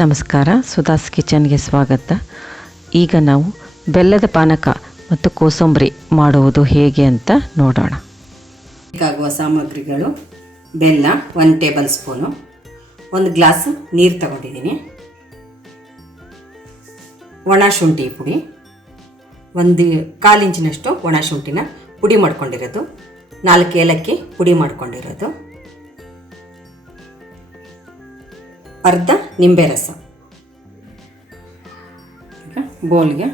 ನಮಸ್ಕಾರ, ಸುಧಾಸ್ ಕಿಚನ್ಗೆ ಸ್ವಾಗತ. ಈಗ ನಾವು ಬೆಲ್ಲದ ಪಾನಕ ಮತ್ತು ಕೋಸಂಬರಿ ಮಾಡುವುದು ಹೇಗೆ ಅಂತ ನೋಡೋಣ. ಬೇಕಾಗುವ ಸಾಮಗ್ರಿಗಳು: ಬೆಲ್ಲ 1 ಟೇಬಲ್ ಸ್ಪೂನು, 1 ಗ್ಲಾಸ್ ನೀರು ತಗೊಂಡಿದ್ದೀನಿ, ಒಣ ಶುಂಠಿ ಪುಡಿ, 1/4 ಇಂಚಿನಷ್ಟು ಒಣ ಶುಂಠಿನ ಪುಡಿ ಮಾಡ್ಕೊಂಡಿರೋದು, 4 ಏಲಕ್ಕಿ ಪುಡಿ ಮಾಡ್ಕೊಂಡಿರೋದು, ಅರ್ಧ ನಿಂಬೆ ರಸ. ಬೌಲ್ಗೆ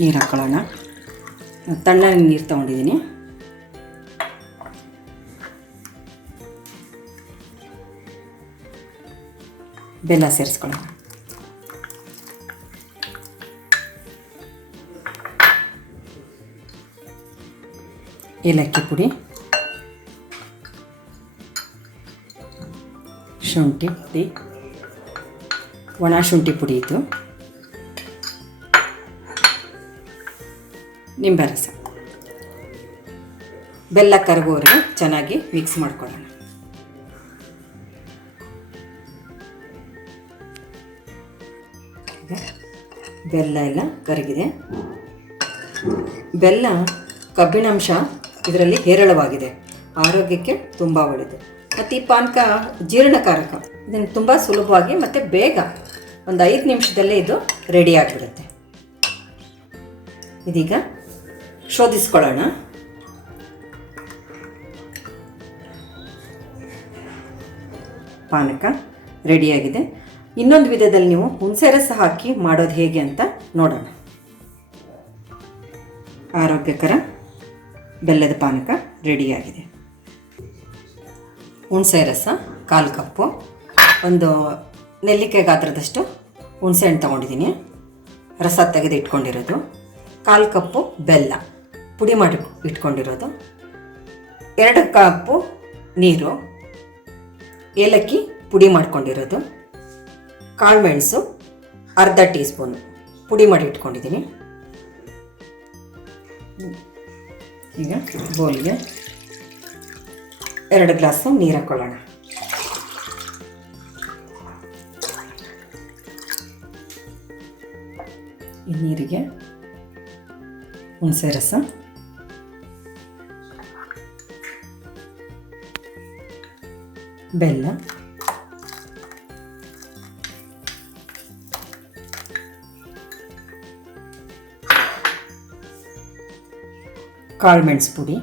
ನೀರು ಹಾಕೊಳ್ಳೋಣ. ತಣ್ಣನೆ ನೀರು ತೊಗೊಂಡಿದ್ದೀನಿ. ಬೆಲ್ಲ ಸೇರಿಸ್ಕೊಳ್ಳೋಣ. ಏಲಕ್ಕಿ ಪುಡಿ, ಶುಂಠಿ ಪುಡಿ, ಒಣ ಶುಂಠಿ ಪುಡಿ ಇದು, ನಿಂಬೆ ರಸ. ಬೆಲ್ಲ ಕರಗೋವರೆಗೆ ಚೆನ್ನಾಗಿ ಮಿಕ್ಸ್ ಮಾಡ್ಕೊಳ್ಳೋಣ. ಬೆಲ್ಲ ಎಲ್ಲ ಕರಗಿದೆ. ಬೆಲ್ಲ ಕಬ್ಬಿಣಾಂಶ ಇದರಲ್ಲಿ ಹೇರಳವಾಗಿದೆ, ಆರೋಗ್ಯಕ್ಕೆ ತುಂಬ ಒಳ್ಳೆಯದು. ಮತ್ತು ಈ ಪಾನಕ ಜೀರ್ಣಕಾರಕ. ಇದನ್ನು ತುಂಬ ಸುಲಭವಾಗಿ ಮತ್ತು ಬೇಗ ಒಂದು 5 ನಿಮಿಷದಲ್ಲೇ ಇದು ರೆಡಿ ಆಗಿಬಿಡುತ್ತೆ. ಇದೀಗ ಶೋಧಿಸ್ಕೊಳ್ಳೋಣ. ಪಾನಕ ರೆಡಿಯಾಗಿದೆ. ಇನ್ನೊಂದು ವಿಧದಲ್ಲಿ ನೀವು ಹುಣಸೆ ರಸ ಹಾಕಿ ಮಾಡೋದು ಹೇಗೆ ಅಂತ ನೋಡೋಣ. ಆರೋಗ್ಯಕರ ಬೆಲ್ಲದ ಪಾನಕ ರೆಡಿಯಾಗಿದೆ. ಹುಣಸೆ ರಸ 1/4 ಕಪ್ಪು, ಒಂದು ನೆಲ್ಲಿಕಾಯಿ ಗಾತ್ರದಷ್ಟು ಹುಣಸೆ ಹಣ್ಣು ತೊಗೊಂಡಿದ್ದೀನಿ, ರಸ ತೆಗೆದು ಇಟ್ಕೊಂಡಿರೋದು, 1/4 ಕಪ್ಪು ಬೆಲ್ಲ ಪುಡಿ ಮಾಡಿ ಇಟ್ಕೊಂಡಿರೋದು, 2 ಕಪ್ಪು ನೀರು, ಏಲಕ್ಕಿ ಪುಡಿ ಮಾಡ್ಕೊಂಡಿರೋದು, ಕಾಳುಮೆಣಸು ಅರ್ಧ ಟೀ ಸ್ಪೂನು ಪುಡಿ ಮಾಡಿ ಇಟ್ಕೊಂಡಿದ್ದೀನಿ. ಈಗ ಬೌಲ್ಗೆ 2 ಗ್ಲಾಸು ನೀರು ಹಾಕ್ಕೊಳ್ಳೋಣ. ಈ ನೀರಿಗೆ ಹುಣಸೆ ರಸ, ಬೆಲ್ಲ, ಕಾಳುಮೆಣಸು ಪುಡಿ,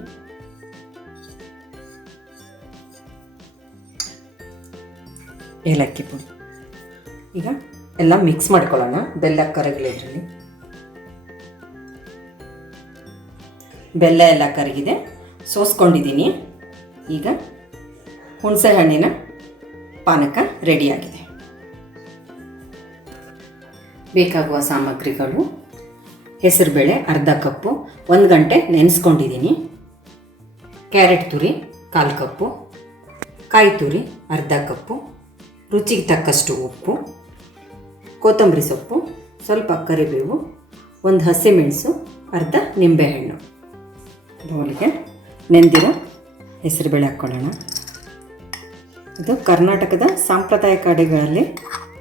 ಏಲಕ್ಕಿ ಪುಡಿ. ಈಗ ಎಲ್ಲ ಮಿಕ್ಸ್ ಮಾಡ್ಕೊಳ್ಳೋಣ. ಬೆಲ್ಲ ಕರಗಲಿ. ಇದರಲ್ಲಿ ಬೆಲ್ಲ ಎಲ್ಲ ಕರಗಿದೆ, ಸೋಸ್ಕೊಂಡಿದ್ದೀನಿ. ಈಗ ಹುಣಸೆ ಹಣ್ಣಿನ ಪಾನಕ ರೆಡಿಯಾಗಿದೆ. ಬೇಕಾಗುವ ಸಾಮಗ್ರಿಗಳು: ಹೆಸರುಬೇಳೆ ಅರ್ಧ ಕಪ್ಪು, 1 ಗಂಟೆ ನೆನೆಸ್ಕೊಂಡಿದ್ದೀನಿ, ಕ್ಯಾರೆಟ್ ತುರಿ 1/4 ಕಪ್ಪು, ಕಾಯಿ ತುರಿ ಅರ್ಧ ಕಪ್ಪು, ರುಚಿಗೆ ತಕ್ಕಷ್ಟು ಉಪ್ಪು, ಕೊತ್ತಂಬರಿ ಸೊಪ್ಪು, ಸ್ವಲ್ಪ ಕರಿಬೇವು, 1 ಹಸಿಮೆಣಸು, ಅರ್ಧ ನಿಂಬೆಹಣ್ಣು. ಬೌಲಿಗೆ ನೆಂದಿರೋ ಹೆಸರುಬೇಳೆ ಹಾಕ್ಕೊಳ್ಳೋಣ. ಇದು ಕರ್ನಾಟಕದ ಸಾಂಪ್ರದಾಯಿಕ ಅಡುಗೆಗಳಲ್ಲಿ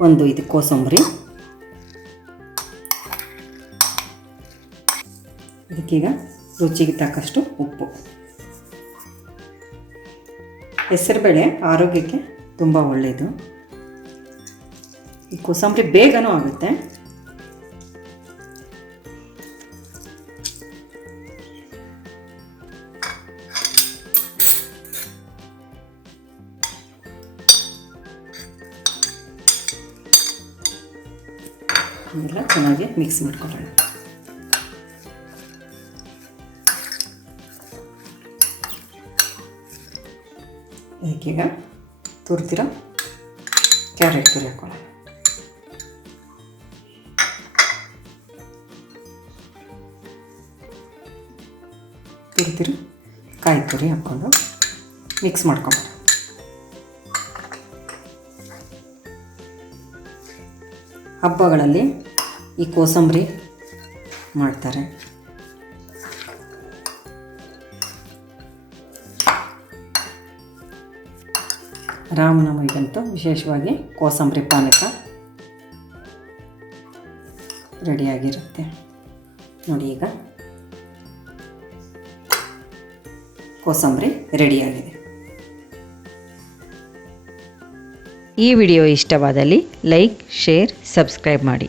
ಒಂದು. ಇದು ಕೋಸಂಬರಿ. ಇದಕ್ಕೀಗ ರುಚಿಗೆ ತಕ್ಕಷ್ಟು ಉಪ್ಪು. ಹೆಸರುಬೇಳೆ ಆರೋಗ್ಯಕ್ಕೆ ತುಂಬ ಒಳ್ಳೆಯದು. ಈ ಕೋಸಂಬರಿ ಬೇಗನೂ ಆಗುತ್ತೆ. ಎಲ್ಲ ಚೆನ್ನಾಗಿ ಮಿಕ್ಸ್ ಮಾಡ್ಕೊಳ್ಳೋಣ. ಇದಕ್ಕೀಗ ತುರಿದಿರೋ ಕ್ಯಾರೆಟ್ ತುರಿ ಹಾಕೊಳ್ಳೋಣ. ತುರಿದಿರೋ ಕಾಯಿ ತುರಿ ಹಾಕ್ಕೊಂಡು ಮಿಕ್ಸ್ ಮಾಡ್ಕೊಳ್ಳೋಣ. ಹಬ್ಬಗಳಲ್ಲಿ ಈ ಕೋಸಂಬರಿ ಮಾಡ್ತಾರೆ. ರಾಮನವಮಿಗಂತೂ ವಿಶೇಷವಾಗಿ ಕೋಸಂಬರಿ ಪಾನಕ ರೆಡಿಯಾಗಿರುತ್ತೆ ನೋಡಿ. ಈಗ ಕೋಸಂಬರಿ ರೆಡಿಯಾಗಿದೆ. ಈ ವಿಡಿಯೋ ಇಷ್ಟವಾದಲ್ಲಿ ಲೈಕ್, ಶೇರ್, ಸಬ್ಸ್ಕ್ರೈಬ್ ಮಾಡಿ.